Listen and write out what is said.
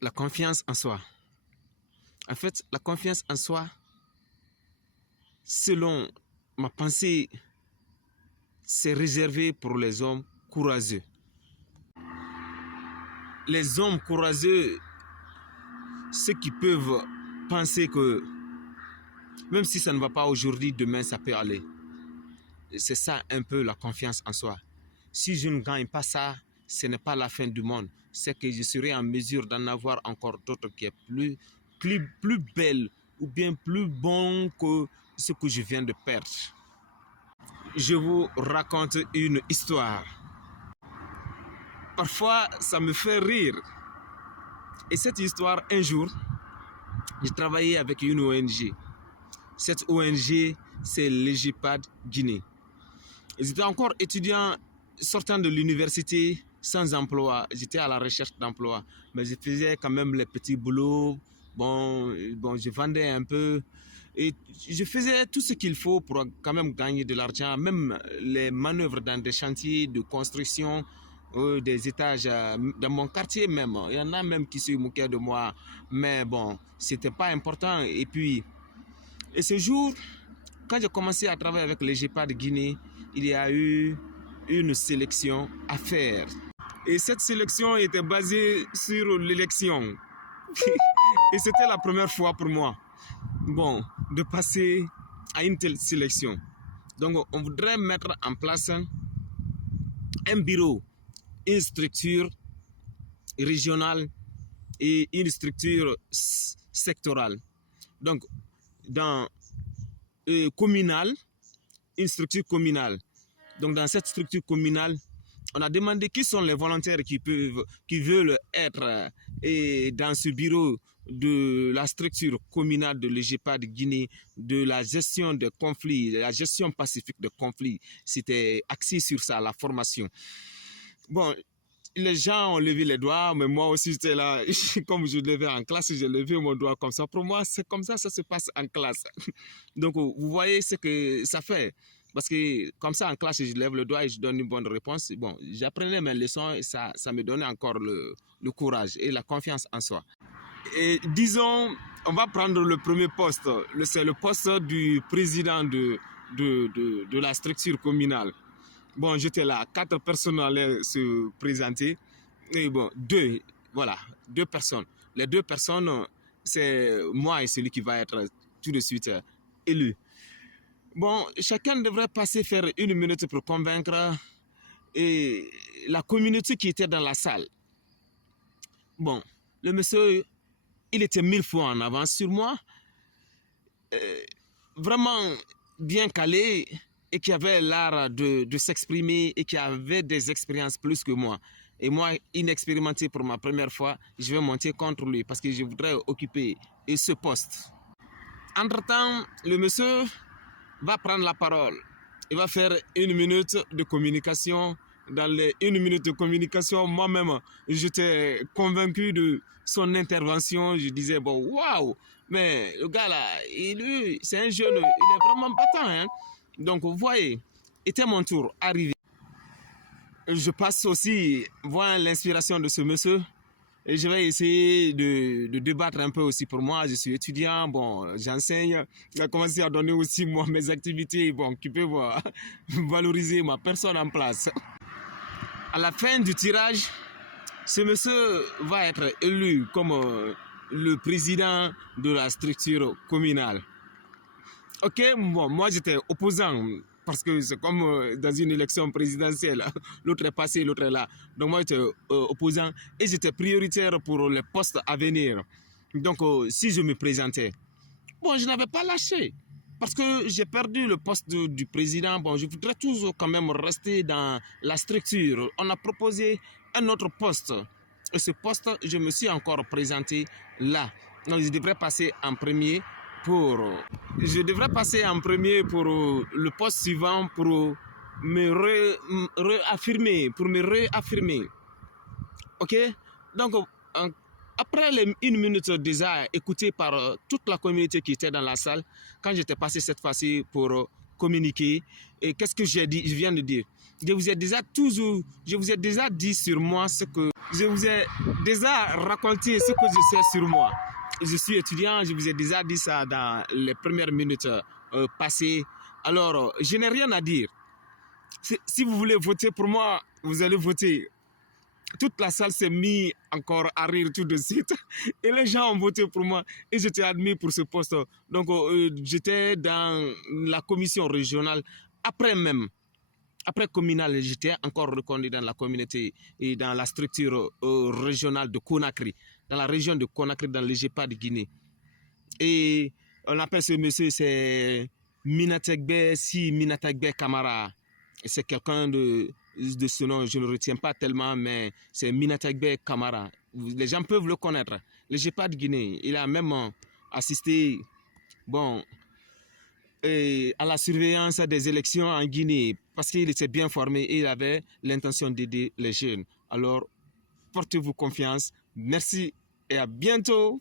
La confiance en soi. En fait, la confiance en soi, selon ma pensée, c'est réservé pour les hommes courageux. Les hommes courageux, ceux qui peuvent penser que même si ça ne va pas aujourd'hui, demain ça peut aller. C'est ça un peu la confiance en soi. Si je ne gagne pas ça, ce n'est pas la fin du monde. C'est que je serai en mesure d'en avoir encore d'autres qui est plus belle ou bien plus bon que ce que je viens de perdre. Je vous raconte une histoire. Parfois, ça me fait rire. Et cette histoire, un jour, j'ai travaillé avec une ONG. Cette ONG, c'est l'EGIPAD Guinée. Ils étaient encore étudiants sortant de l'université sans emploi. J'étais à la recherche d'emploi, mais je faisais quand même les petits boulots. Bon, je vendais un peu et je faisais tout ce qu'il faut pour quand même gagner de l'argent. Même les manœuvres dans des chantiers de construction, des étages dans mon quartier même. Il y en a même qui se moquaient de moi, mais bon, c'était pas important. Et ce jour, quand j'ai commencé à travailler avec les GEPA de Guinée, il y a eu une sélection à faire. Et cette sélection était basée sur l'élection. Et c'était la première fois pour moi, de passer à une telle sélection. Donc, on voudrait mettre en place un bureau, une structure régionale et une structure sectorale. Donc, dans communale, une structure communale. Donc, dans cette structure communale, on a demandé qui sont les volontaires qui veulent être dans ce bureau de la structure communale de l'EGEPA de Guinée, de la gestion des conflits, de la gestion pacifique des conflits. C'était axé sur ça, la formation. Bon, les gens ont levé les doigts, mais moi aussi j'étais là, comme je levais en classe, j'ai levé mon doigt comme ça. Pour moi, c'est comme ça se passe en classe. Donc, vous voyez ce que ça fait. Parce que comme ça, en classe, je lève le doigt et je donne une bonne réponse. Bon, j'apprenais mes leçons et ça me donnait encore le courage et la confiance en soi. Et disons, on va prendre le premier poste. C'est le poste du président de la structure communale. Bon, j'étais là, 4 personnes allaient se présenter. Et bon, deux personnes. Les 2 personnes, c'est moi et celui qui va être tout de suite élu. Bon, chacun devrait passer faire 1 minute pour convaincre et la communauté qui était dans la salle. Bon, le monsieur, il était 1000 fois en avance sur moi, vraiment bien calé et qui avait l'art de s'exprimer et qui avait des expériences plus que moi. Et moi, inexpérimenté pour ma première fois, je vais monter contre lui parce que je voudrais occuper ce poste. Entre-temps, le monsieur va prendre la parole. Il va faire 1 minute de communication. Dans les 1 minute de communication, moi-même, j'étais convaincu de son intervention. Je disais, bon, waouh, mais le gars là, c'est un jeune, il est vraiment battant. Hein? Donc, vous voyez, était mon tour, arrivé. Je passe aussi voir l'inspiration de ce monsieur. Et je vais essayer de débattre un peu aussi pour moi. Je suis étudiant, bon, j'enseigne. J'ai commencé à donner aussi moi mes activités, bon, qui peuvent valoriser ma personne en place. À la fin du tirage, ce monsieur va être élu comme le président de la structure communale. Ok, bon, moi j'étais opposant. Parce que c'est comme dans une élection présidentielle. L'autre est passé, l'autre est là. Donc moi, j'étais opposant et j'étais prioritaire pour les postes à venir. Donc, si je me présentais, bon, je n'avais pas lâché. Parce que j'ai perdu le poste du président. Bon, je voudrais toujours quand même rester dans la structure. On a proposé un autre poste. Et ce poste, je me suis encore présenté là. Donc, je devrais passer en premier pour le poste suivant pour me réaffirmer. Ok? Donc, après les 1 minute déjà écoutée par toute la communauté qui était dans la salle, quand j'étais passé cette fois-ci pour communiqué. Et qu'est-ce que je viens de dire? Je vous ai déjà dit sur moi ce que je vous ai déjà raconté ce que je sais sur moi. Je suis étudiant, je vous ai déjà dit ça dans les premières minutes passées. Alors, je n'ai rien à dire. Si vous voulez voter pour moi, vous allez voter. Toute la salle s'est mise encore à rire tout de suite. Et les gens ont voté pour moi. Et j'étais admis pour ce poste. Donc, j'étais dans la commission régionale. Après communal, j'étais encore reconnu dans la communauté et dans la structure régionale de Conakry. Dans la région de Conakry, dans le GEPA de Guinée. Et on appelle ce monsieur, c'est Minategbe Kamara. C'est quelqu'un de ce nom, je ne le retiens pas tellement, mais c'est Minategbe Kamara. Les gens peuvent le connaître. Le GEPA de Guinée, il a même assisté à la surveillance des élections en Guinée parce qu'il était bien formé et il avait l'intention d'aider les jeunes. Alors, portez-vous confiance. Merci et à bientôt.